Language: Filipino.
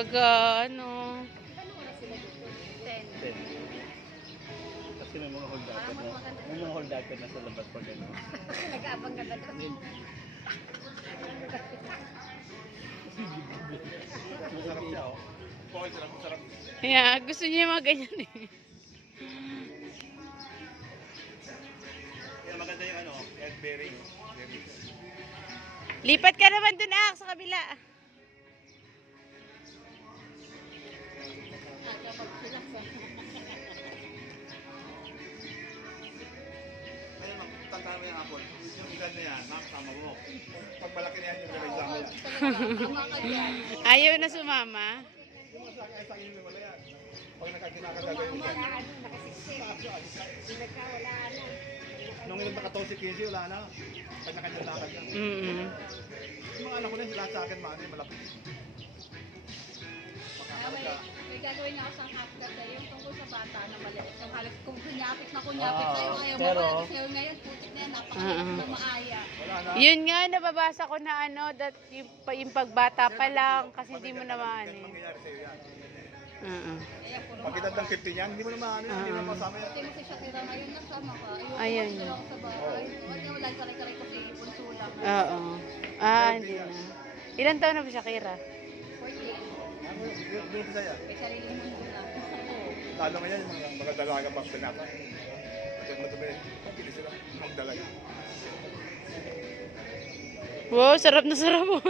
Pag ano. Ten. Kasi may mga hold upper na. May mga hold upper na sa labas pag ano. Nag-aabang ka ba doon? Masarap siya oh. Okay, sarap, masarap. Yeah, gusto niya yung mga ganyan eh. Kaya maganda yung ano, egg bearing. Lipat ka naman dun sa kabila. Ayun, magtanda mo yung apple. Yung edad na yan, nakasama mo. Pag malaki na yan, yung exam yan. Ayaw na sumama. Yung mga sa akin yung wala yan. Pag nakakinakagaga yung yan. Nung ilang nakataon si Casey, wala na. Kanya-kanya lakad na. Yung mga anak ko na, lahat sa akin, maano yung malapit. Makakarga. May gagawin niya ako sa half that day, yung tungkol sa bata na maliit. Yung halos kung kunyapit sa'yo, ayaw mo pero, wala sa'yo ngayon, putik na yan, napakaliit na maaya. wala na. Yun nga, nababasa ko na ano, that yung pagbata pa lang, kasi hindi mo naman Ganun eh. mangyayari sa'yo yan. Kaya puro Pag edad ng 50 yan, hindi mo naman ano, hindi mo naman masama yan. Pati mo si Shakira ngayon, nagsama ka. Ayun. Sila ako sa bahay. Huwag niya wala karay-karay ko sa ipunso lang. Oo. Hindi na. Ilan taon na ba siya, Kira? 40. Doon sa saya. May sarili mundo lang. Lalo ngayon, yung mga dalaga bang pinata. At madumi, pagpili sila, magdalaga. Wow, sarap na sarap mo.